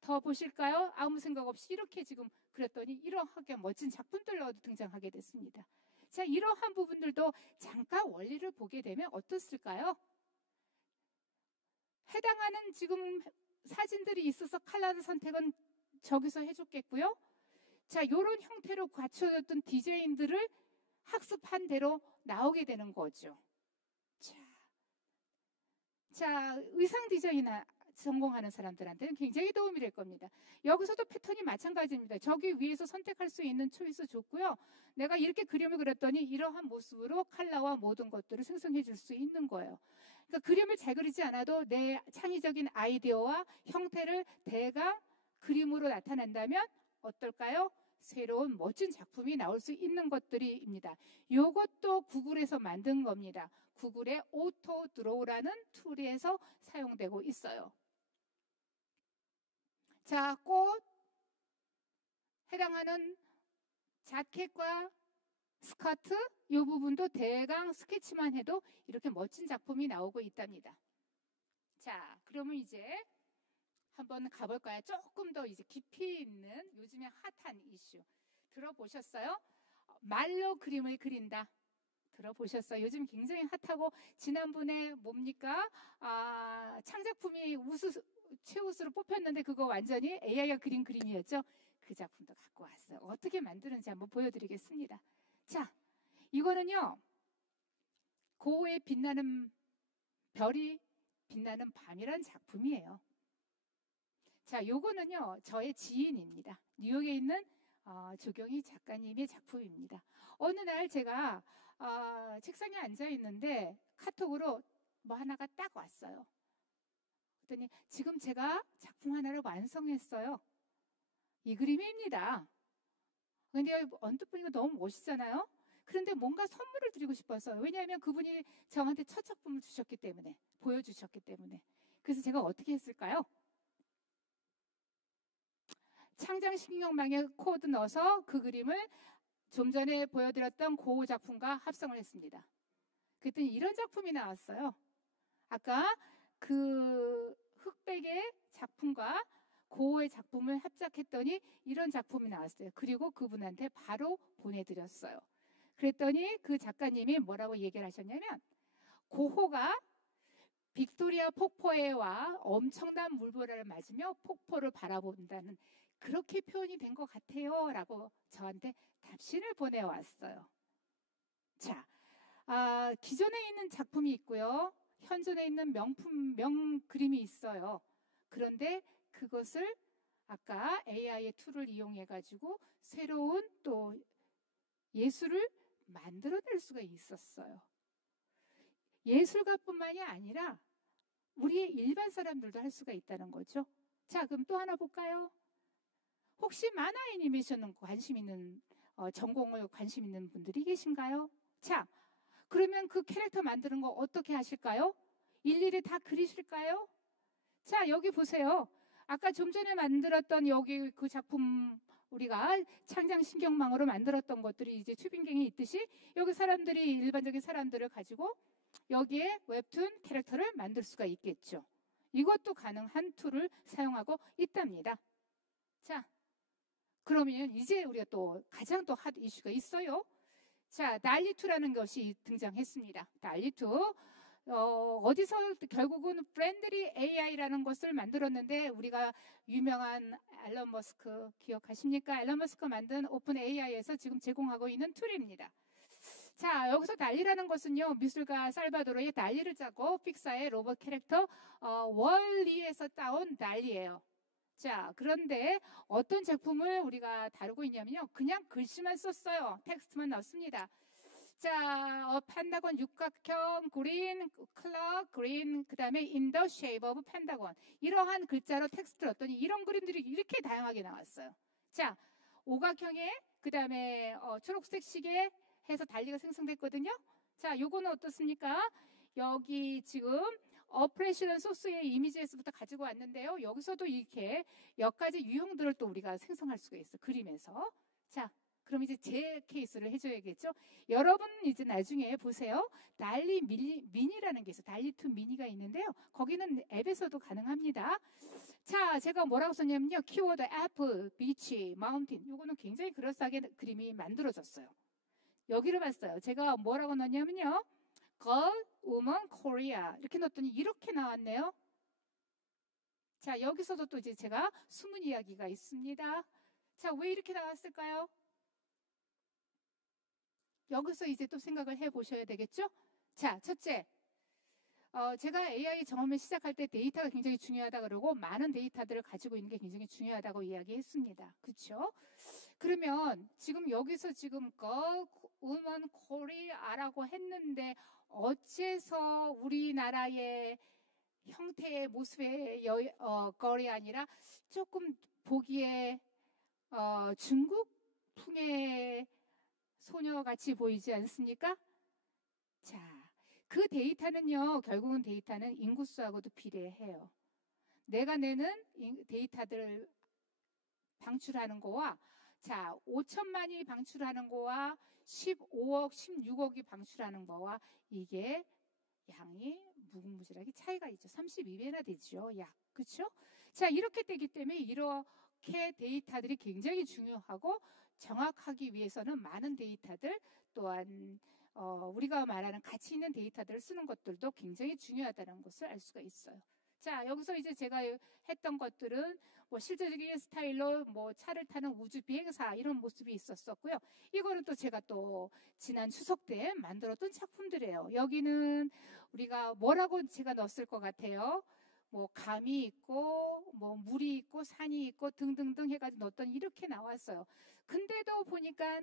더 보실까요? 아무 생각 없이 이렇게 지금 그렸더니 이러하게 멋진 작품들로 등장하게 됐습니다. 자, 이러한 부분들도 잠깐 원리를 보게 되면 어떻을까요? 해당하는 지금 사진들이 있어서 컬러 선택은 저기서 해줬겠고요. 자, 이런 형태로 갖춰졌던 디자인들을 학습한 대로 나오게 되는 거죠. 자, 의상 디자인 전공하는 사람들한테는 굉장히 도움이 될 겁니다. 여기서도 패턴이 마찬가지입니다. 저기 위에서 선택할 수 있는 초이스 좋고요. 내가 이렇게 그림을 그렸더니 이러한 모습으로 컬러와 모든 것들을 생성해 줄 수 있는 거예요. 그러니까 그림을 잘 그리지 않아도 내 창의적인 아이디어와 형태를 대강 그림으로 나타낸다면 어떨까요? 새로운 멋진 작품이 나올 수 있는 것들입니다. 이것도 구글에서 만든 겁니다. 구글의 오토 드로우라는 툴에서 사용되고 있어요. 자, 꽃 해당하는 자켓과 스커트 이 부분도 대강 스케치만 해도 이렇게 멋진 작품이 나오고 있답니다. 자, 그러면 이제 한번 가볼까요? 조금 더 이제 깊이 있는 요즘에 핫한 이슈 들어보셨어요? 말로 그림을 그린다. 들어보셨어요? 요즘 굉장히 핫하고 지난번에 뭡니까? 창작품이 최우수로 뽑혔는데 그거 완전히 AI가 그린 그림이었죠? 그 작품도 갖고 왔어요. 어떻게 만드는지 한번 보여드리겠습니다. 자, 이거는요. 고우의 빛나는 별이 빛나는 밤이라는 작품이에요. 자, 요거는요, 저의 지인입니다. 뉴욕에 있는 조경희 작가님의 작품입니다. 어느 날 제가 책상에 앉아 있는데 카톡으로 뭐 하나가 딱 왔어요. 그랬더니 지금 제가 작품 하나를 완성했어요. 이 그림입니다. 근데 언뜻 보니까 너무 멋있잖아요. 그런데 뭔가 선물을 드리고 싶어서, 왜냐하면 그분이 저한테 첫 작품을 주셨기 때문에, 보여주셨기 때문에. 그래서 제가 어떻게 했을까요? 창작신경망에 코드 넣어서 그 그림을 좀 전에 보여드렸던 고우 작품과 합성을 했습니다. 그랬더니 이런 작품이 나왔어요. 아까 그 흑백의 작품과 고우의 작품을 합작했더니 이런 작품이 나왔어요. 그리고 그분한테 바로 보내드렸어요. 그랬더니 그 작가님이 뭐라고 얘기를 하셨냐면, 고호가 빅토리아 폭포에 와 엄청난 물보라를 맞으며 폭포를 바라본다는 그렇게 표현이 된 것 같아요 라고 저한테 답신을 보내왔어요. 자, 기존에 있는 작품이 있고요. 현존에 있는 명그림이 있어요. 그런데 그것을 아까 AI의 툴을 이용해가지고 새로운 또 예술을 만들어낼 수가 있었어요. 예술가뿐만이 아니라 우리 일반 사람들도 할 수가 있다는 거죠. 자, 그럼 또 하나 볼까요? 혹시 만화 애니메이션 관심 있는 전공을 관심 있는 분들이 계신가요? 자, 그러면 그 캐릭터 만드는 거 어떻게 하실까요? 일일이 다 그리실까요? 자, 여기 보세요. 아까 좀 전에 만들었던 여기 그 작품, 우리가 창장신경망으로 만들었던 것들이 이제 튜빙갱이 있듯이 여기 사람들이, 일반적인 사람들을 가지고 여기에 웹툰 캐릭터를 만들 수가 있겠죠. 이것도 가능한 툴을 사용하고 있답니다. 자, 그러면 이제 우리가 또 가장 또 핫 이슈가 있어요. 자, 달리2라는 것이 등장했습니다. 달리2. 어디서 결국은 프렌들리 AI라는 것을 만들었는데, 우리가 유명한 앨런 머스크 기억하십니까? 앨런 머스크 만든 오픈 AI에서 지금 제공하고 있는 툴입니다. 자, 여기서 달리라는 것은요, 미술가 살바도르의 달리를 짜고 픽사의 로봇 캐릭터 월리에서 따온 달리예요. 자, 그런데 어떤 제품을 우리가 다루고 있냐면요, 그냥 글씨만 썼어요. 텍스트만 넣습니다. 자, 펜타곤 육각형, 그린, 클럭, 그린, 그 다음에 in the shape of 펜타곤. 이러한 글자로 텍스트를 넣었더니 이런 그림들이 이렇게 다양하게 나왔어요. 자, 오각형에, 그 다음에 초록색 시계 해서 달리가 생성됐거든요. 자, 요거는 어떻습니까? 여기 지금 어프레시던 소스의 이미지에서부터 가지고 왔는데요. 여기서도 이렇게 몇 가지 유형들을 또 우리가 생성할 수가 있어요. 그림에서. 자, 그럼 이제 제 케이스를 해줘야겠죠. 여러분 이제 나중에 보세요. 달리 미니라는 게 있어요. 달리2 미니가 있는데요. 거기는 앱에서도 가능합니다. 자, 제가 뭐라고 썼냐면요. 키워드 애플, 비치, 마운틴. 요거는 굉장히 그럴싸하게 그림이 만들어졌어요. 여기를 봤어요. 제가 뭐라고 넣었냐면요. Girl, Woman, Korea 이렇게 넣었더니 이렇게 나왔네요. 자, 여기서도 또 이제 제가 숨은 이야기가 있습니다. 자, 왜 이렇게 나왔을까요? 여기서 이제 또 생각을 해보셔야 되겠죠? 자, 첫째, 제가 AI 경험을 시작할 때 데이터가 굉장히 중요하다 그러고 많은 데이터들을 가지고 있는 게 굉장히 중요하다고 이야기했습니다. 그렇죠? 그러면 지금 여기서 지금 woman Korea라고 했는데 어째서 우리나라의 형태의 모습의 걸이 아니라 조금 보기에 중국풍의 소녀같이 보이지 않습니까? 자, 그 데이터는요, 결국은 데이터는 인구수하고도 비례해요. 내가 내는 데이터들을 방출하는 거와, 자, 5천만이 방출하는 거와 15억, 16억이 방출하는 거와 이게 양이 무궁무진하게 차이가 있죠. 32배나 되죠. 약. 그렇죠? 자, 이렇게 되기 때문에 이렇게 데이터들이 굉장히 중요하고 정확하기 위해서는 많은 데이터들 또한 우리가 말하는 가치 있는 데이터들을 쓰는 것들도 굉장히 중요하다는 것을 알 수가 있어요. 자, 여기서 이제 제가 했던 것들은 뭐 실제적인 스타일로 뭐 차를 타는 우주 비행사 이런 모습이 있었었고요. 이거는 또 제가 또 지난 추석 때 만들었던 작품들이에요. 여기는 우리가 뭐라고 제가 넣었을 것 같아요. 뭐 감이 있고 뭐 물이 있고 산이 있고 등등등 해가지고 넣었더니 이렇게 나왔어요. 근데도 보니까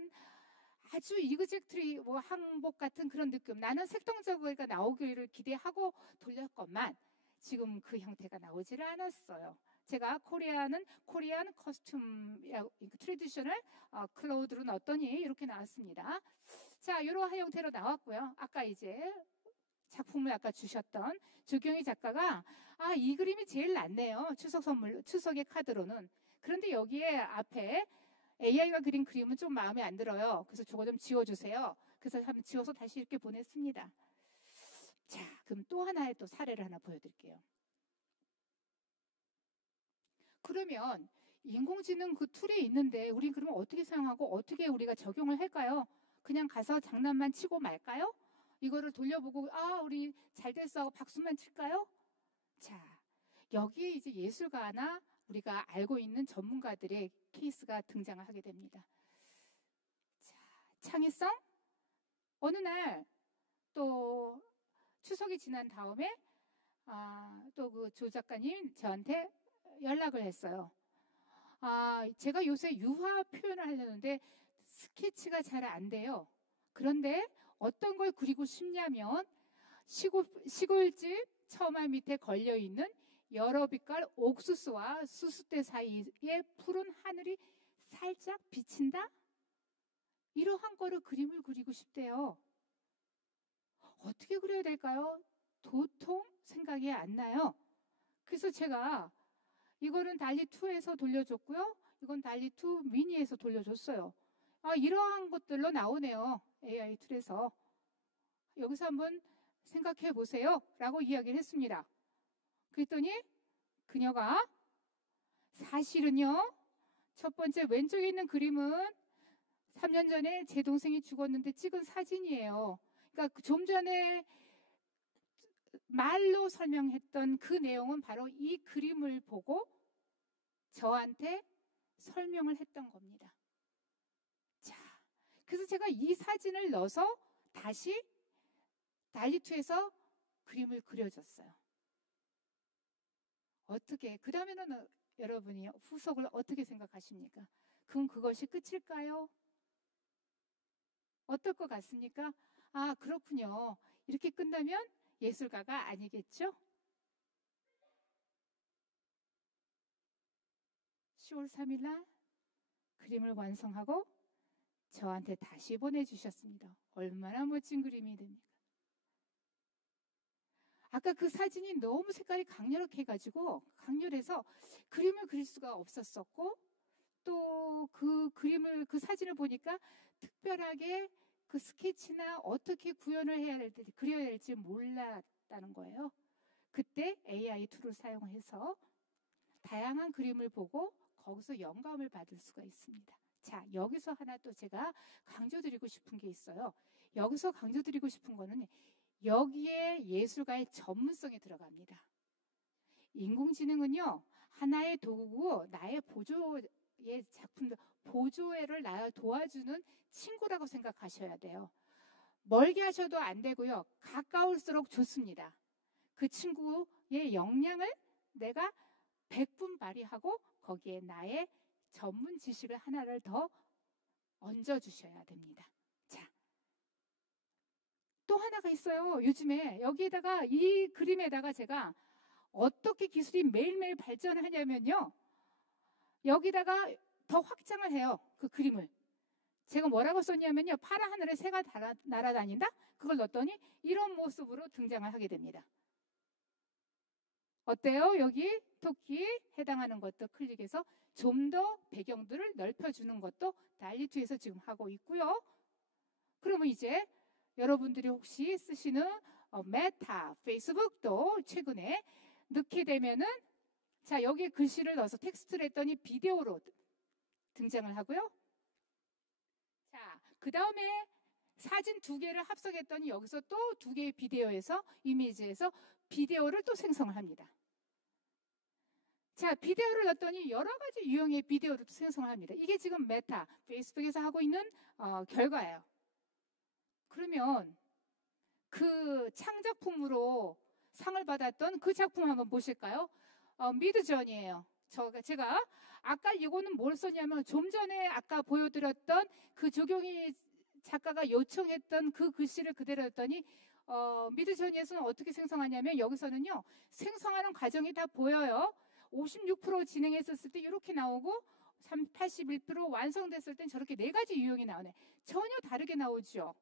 아주 이그젝트리 뭐 항복 같은 그런 느낌. 나는 색동자구가 나오기를 기대하고 돌렸건만 지금 그 형태가 나오지를 않았어요. 제가 코리안 커스튬 트레디셔널 클로우드로 넣었더니 이렇게 나왔습니다. 자, 이러한 형태로 나왔고요. 아까 이제 작품을 아까 주셨던 조경희 작가가 이 그림이 제일 낫네요. 추석 선물, 추석의 카드로는. 그런데 여기에 앞에 AI가 그린 그림은 좀 마음에 안 들어요. 그래서 저거 좀 지워주세요. 그래서 한번 지워서 다시 이렇게 보냈습니다. 자, 그럼 또 하나의 또 사례를 하나 보여드릴게요. 그러면 인공지능 그 툴이 있는데 우리 그러면 어떻게 사용하고 어떻게 우리가 적용을 할까요? 그냥 가서 장난만 치고 말까요? 이거를 돌려보고 우리 잘 됐어 하고 박수만 칠까요? 자, 여기에 이제 예술가나 우리가 알고 있는 전문가들의 케이스가 등장을 하게 됩니다. 자, 창의성? 어느 날 또 추석이 지난 다음에 또 그 조 작가님 저한테 연락을 했어요. 제가 요새 유화 표현을 하려는데 스케치가 잘 안 돼요. 그런데 어떤 걸 그리고 싶냐면 시골집 처마 밑에 걸려있는 여러 빛깔 옥수수와 수수대 사이에 푸른 하늘이 살짝 비친다? 이러한 거를 그림을 그리고 싶대요. 어떻게 그려야 될까요? 도통 생각이 안 나요. 그래서 제가 이거는 달리2에서 돌려줬고요. 이건 달리2 미니에서 돌려줬어요. 이러한 것들로 나오네요. AI 툴에서. 여기서 한번 생각해 보세요. 라고 이야기를 했습니다. 그랬더니 그녀가 사실은요, 첫 번째 왼쪽에 있는 그림은 3년 전에 제 동생이 죽었는데 찍은 사진이에요. 그러니까 좀 전에 말로 설명했던 그 내용은 바로 이 그림을 보고 저한테 설명을 했던 겁니다. 자, 그래서 제가 이 사진을 넣어서 다시 달리2에서 그림을 그려줬어요. 어떻게, 그 다음에는 여러분이 후속을 어떻게 생각하십니까? 그럼 그것이 끝일까요? 어떨 것 같습니까? 그렇군요. 이렇게 끝나면 예술가가 아니겠죠? 10월 3일 날 그림을 완성하고 저한테 다시 보내주셨습니다. 얼마나 멋진 그림이 됩니까? 아까 그 사진이 너무 색깔이 강렬해가지고 강렬해서 그림을 그릴 수가 없었었고, 또 그 사진을 보니까 특별하게 그 스케치나 어떻게 구현을 해야 될지, 그려야 될지 몰랐다는 거예요. 그때 AI 툴을 사용해서 다양한 그림을 보고 거기서 영감을 받을 수가 있습니다. 자, 여기서 하나 또 제가 강조드리고 싶은 게 있어요. 여기서 강조드리고 싶은 거는 여기에 예술가의 전문성이 들어갑니다. 인공지능은요, 하나의 도구고 나의 보조의 작품들, 보조를 나 도와주는 친구라고 생각하셔야 돼요. 멀게 하셔도 안 되고요. 가까울수록 좋습니다. 그 친구의 역량을 내가 100분 발휘하고 거기에 나의 전문 지식을 하나를 더 얹어주셔야 됩니다. 자, 또 하나가 있어요. 요즘에 여기에다가 이 그림에다가 제가 어떻게 기술이 매일매일 발전하냐면요, 여기다가 더 확장을 해요. 그 그림을. 제가 뭐라고 썼냐면요, 파란 하늘에 새가 날아다닌다? 그걸 넣었더니 이런 모습으로 등장을 하게 됩니다. 어때요? 여기 토끼 해당하는 것도 클릭해서 좀 더 배경들을 넓혀주는 것도 달리2에서 지금 하고 있고요. 그러면 이제 여러분들이 혹시 쓰시는 메타, 페이스북도 최근에 넣게 되면은, 자, 여기에 글씨를 넣어서 텍스트를 했더니 비디오로 등장을 하고요. 자, 그 다음에 사진 2개를 합성했더니 여기서 또 2개의 비디오에서, 이미지에서 비디오를 또 생성을 합니다. 자, 비디오를 넣었더니 여러 가지 유형의 비디오를 또 생성을 합니다. 이게 지금 메타, 페이스북에서 하고 있는 결과예요. 그러면 그 창작품으로 상을 받았던 그 작품 한번 보실까요? 미드전이에요. 제가 아까 이거는 뭘 썼냐면 좀 전에 아까 보여드렸던 그 조경희 작가가 요청했던 그 글씨를 그대로 했더니 미드저니에서는 어떻게 생성하냐면 여기서는요, 생성하는 과정이 다 보여요. 56% 진행했었을 때 이렇게 나오고 81% 완성됐을 땐 저렇게 4가지 유형이 나오네. 전혀 다르게 나오죠.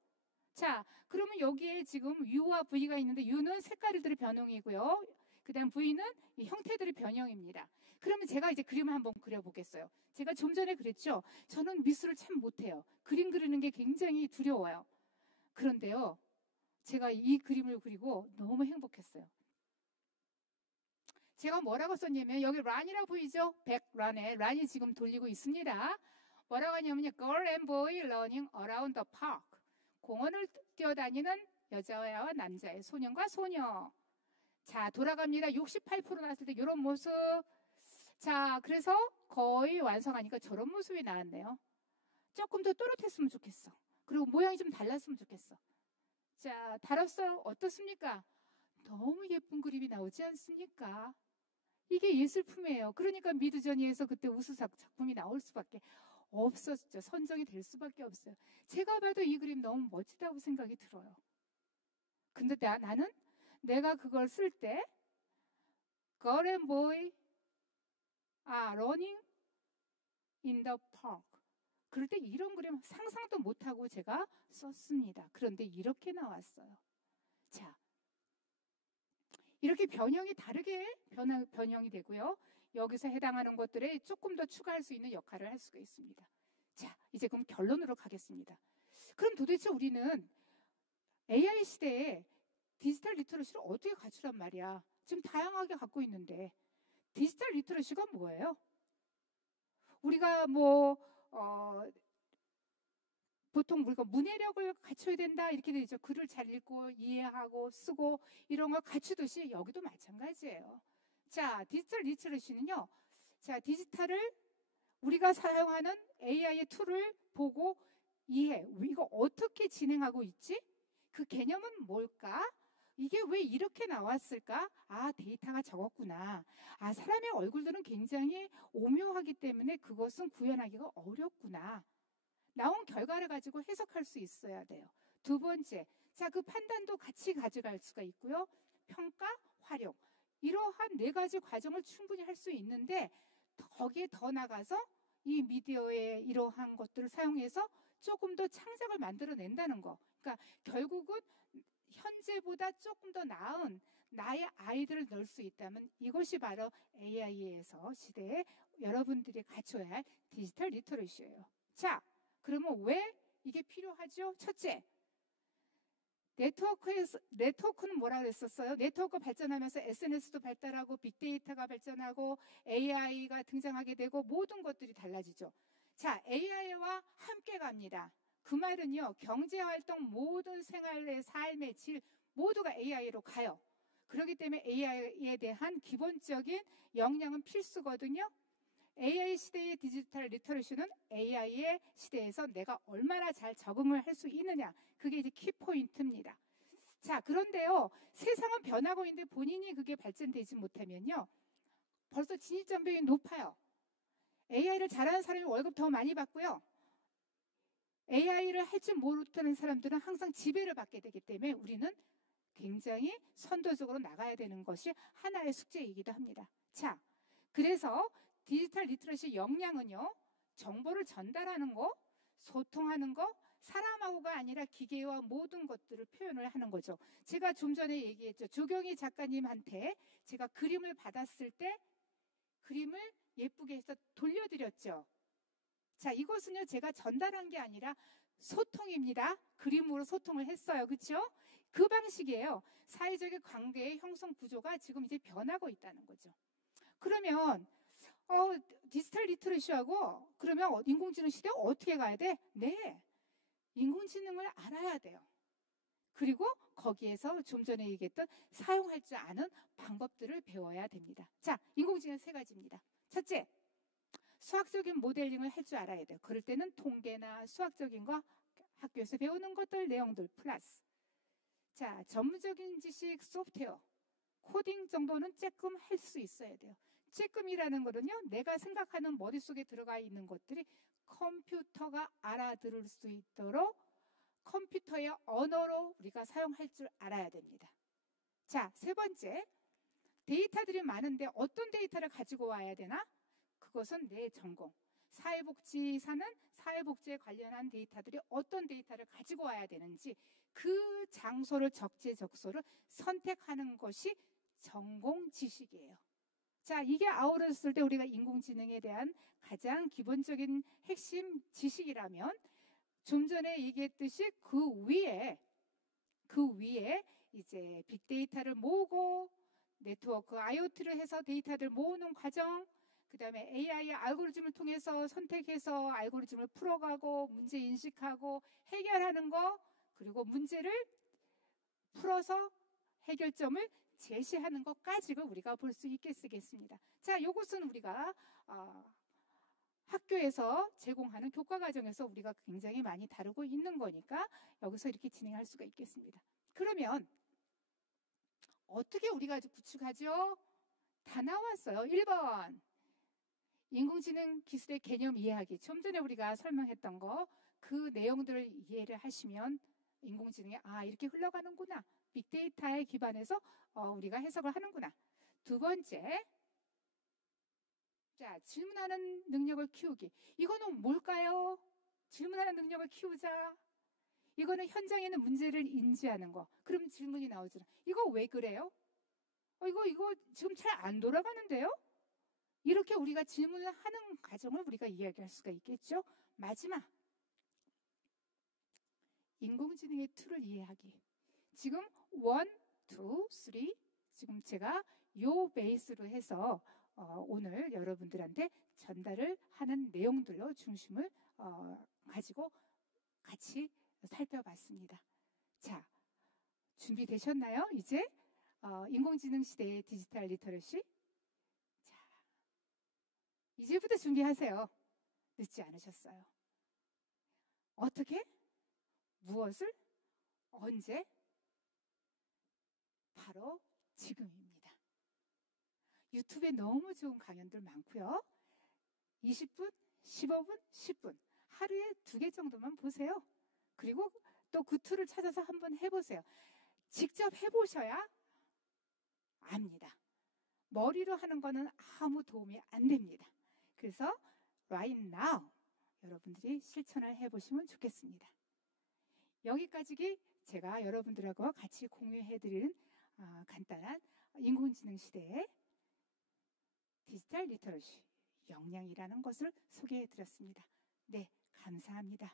자, 그러면 여기에 지금 U와 V가 있는데 U는 색깔들의 변형이고요. 그 다음 V는 이 형태들의 변형입니다. 그러면 제가 이제 그림을 한번 그려보겠어요. 제가 좀 전에 그랬죠. 저는 미술을 참 못해요. 그림 그리는 게 굉장히 두려워요. 그런데요, 제가 이 그림을 그리고 너무 행복했어요. 제가 뭐라고 썼냐면 여기 란이라고 보이죠? 백란에 란이 지금 돌리고 있습니다. 뭐라고 하냐면요, Girl and boy running around the park. 공원을 뛰어다니는 여자와 남자의, 소년과 소녀. 자, 돌아갑니다. 68% 나왔을 때 이런 모습. 자, 그래서 거의 완성하니까 저런 모습이 나왔네요. 조금 더 또렷했으면 좋겠어. 그리고 모양이 좀 달랐으면 좋겠어. 자, 달았어요. 어떻습니까? 너무 예쁜 그림이 나오지 않습니까? 이게 예술품이에요. 그러니까 미드저니에서 그때 우수 작품이 나올 수밖에 없었죠. 선정이 될 수밖에 없어요. 제가 봐도 이 그림 너무 멋지다고 생각이 들어요. 근데 나는 내가 그걸 쓸 때 Girl and boy running in the park. 그럴 때 이런 그림 상상도 못하고 제가 썼습니다. 그런데 이렇게 나왔어요. 자, 이렇게 변형이 다르게 변형이 되고요. 여기서 해당하는 것들에 조금 더 추가할 수 있는 역할을 할 수가 있습니다. 자, 이제 그럼 결론으로 가겠습니다. 그럼 도대체 우리는 AI 시대에 디지털 리터러시를 어떻게 갖추란 말이야? 지금 다양하게 갖고 있는데 디지털 리터러시가 뭐예요? 우리가 보통 우리가 문해력을 갖춰야 된다 이렇게 되죠. 글을 잘 읽고 이해하고 쓰고 이런 걸 갖추듯이 여기도 마찬가지예요. 자, 디지털 리터러시는요. 자, 디지털을 우리가 사용하는 AI의 툴을 보고 이해, 이거 어떻게 진행하고 있지? 그 개념은 뭘까? 이게 왜 이렇게 나왔을까? 아, 데이터가 적었구나. 아, 사람의 얼굴들은 굉장히 오묘하기 때문에 그것은 구현하기가 어렵구나. 나온 결과를 가지고 해석할 수 있어야 돼요. 두 번째, 자, 그 판단도 같이 가져갈 수가 있고요. 평가, 활용. 이러한 네 가지 과정을 충분히 할 수 있는데 거기에 더 나가서 이 미디어의 이러한 것들을 사용해서 조금 더 창작을 만들어낸다는 거. 그러니까 결국은 현재보다 조금 더 나은 나의 아이들을 넣을 수 있다면 이것이 바로 AI에서 시대에 여러분들이 갖춰야 할 디지털 리터러시예요. 자, 그러면 왜 이게 필요하죠? 첫째, 네트워크는 뭐라 그랬었어요? 네트워크가 발전하면서 SNS도 발달하고 빅데이터가 발전하고 AI가 등장하게 되고 모든 것들이 달라지죠. 자, AI와 함께 갑니다. 그 말은요, 경제활동 모든 생활의 삶의 질 모두가 AI로 가요. 그렇기 때문에 AI에 대한 기본적인 역량은 필수거든요. AI 시대의 디지털 리터러시는 AI의 시대에서 내가 얼마나 잘 적응을 할 수 있느냐. 그게 이제 키포인트입니다. 자, 그런데요, 세상은 변하고 있는데 본인이 그게 발전되지 못하면요, 벌써 진입장벽이 높아요. AI를 잘하는 사람이 월급 더 많이 받고요. AI를 할 줄 모르는 사람들은 항상 지배를 받게 되기 때문에 우리는 굉장히 선도적으로 나가야 되는 것이 하나의 숙제이기도 합니다. 자, 그래서 디지털 리터러시 역량은요, 정보를 전달하는 거, 소통하는 거, 사람하고가 아니라 기계와 모든 것들을 표현을 하는 거죠. 제가 좀 전에 얘기했죠. 조경희 작가님한테 제가 그림을 받았을 때 그림을 예쁘게 해서 돌려드렸죠. 자, 이것은요, 제가 전달한 게 아니라 소통입니다. 그림으로 소통을 했어요. 그렇죠? 그 방식이에요. 사회적인 관계의 형성 구조가 지금 이제 변하고 있다는 거죠. 그러면 디지털 리터러시하고 그러면 인공지능 시대에 어떻게 가야 돼? 네, 인공지능을 알아야 돼요. 그리고 거기에서 좀 전에 얘기했던 사용할 줄 아는 방법들을 배워야 됩니다. 자, 인공지능 세 가지입니다. 첫째, 수학적인 모델링을 할 줄 알아야 돼요. 그럴 때는 통계나 수학적인 거 학교에서 배우는 것들 내용들 플러스, 자, 전문적인 지식 소프트웨어 코딩 정도는 조금 할 수 있어야 돼요. 조금이라는 거는요, 내가 생각하는 머릿속에 들어가 있는 것들이 컴퓨터가 알아들을 수 있도록 컴퓨터의 언어로 우리가 사용할 줄 알아야 됩니다. 자, 세 번째, 데이터들이 많은데 어떤 데이터를 가지고 와야 되나? 그것은 내 전공. 사회복지사는 사회복지에 관련한 데이터들이 어떤 데이터를 가지고 와야 되는지 그 장소를 적재적소를 선택하는 것이 전공 지식이에요. 자, 이게 아우러졌을 때 우리가 인공지능에 대한 가장 기본적인 핵심 지식이라면 좀 전에 얘기했듯이 그 위에 이제 빅데이터를 모으고 네트워크 IoT를 해서 데이터를 모으는 과정, 그 다음에 AI 알고리즘을 통해서 선택해서 알고리즘을 풀어가고 문제 인식하고 해결하는 거, 그리고 문제를 풀어서 해결점을 제시하는 것까지를 우리가 볼 수 있겠습니다. 자, 이것은 우리가 학교에서 제공하는 교과 과정에서 우리가 굉장히 많이 다루고 있는 거니까 여기서 이렇게 진행할 수가 있겠습니다. 그러면 어떻게 우리가 구축하죠? 다 나왔어요. 1번 인공지능 기술의 개념 이해하기. 좀 전에 우리가 설명했던 거 그 내용들을 이해를 하시면 인공지능이 이렇게 흘러가는구나. 빅데이터에 기반해서 우리가 해석을 하는구나. 두 번째, 자, 질문하는 능력을 키우기. 이거는 뭘까요? 질문하는 능력을 키우자. 이거는 현장에 있는 문제를 인지하는 거. 그럼 질문이 나오잖아. 이거 왜 그래요? 이거 지금 잘 안 돌아가는데요? 이렇게 우리가 질문을 하는 과정을 우리가 이야기할 수가 있겠죠? 마지막, 인공지능의 툴을 이해하기. 지금 1, 2, 3 지금 제가 요 베이스로 해서 오늘 여러분들한테 전달을 하는 내용들로 중심을 가지고 같이 살펴봤습니다. 자, 준비되셨나요? 이제 인공지능 시대의 디지털 리터러시. 자, 이제부터 준비하세요. 늦지 않으셨어요. 어떻게? 무엇을? 언제? 바로 지금입니다. 유튜브에 너무 좋은 강연들 많고요. 20분, 15분, 10분 하루에 2개 정도만 보세요. 그리고 또 그 툴을 찾아서 한번 해보세요. 직접 해보셔야 압니다. 머리로 하는 거는 아무 도움이 안 됩니다. 그래서 right now 여러분들이 실천을 해보시면 좋겠습니다. 여기까지 제가 여러분들하고 같이 공유해드리는 간단한 인공지능 시대의 디지털 리터러시 역량이라는 것을 소개해드렸습니다. 네, 감사합니다.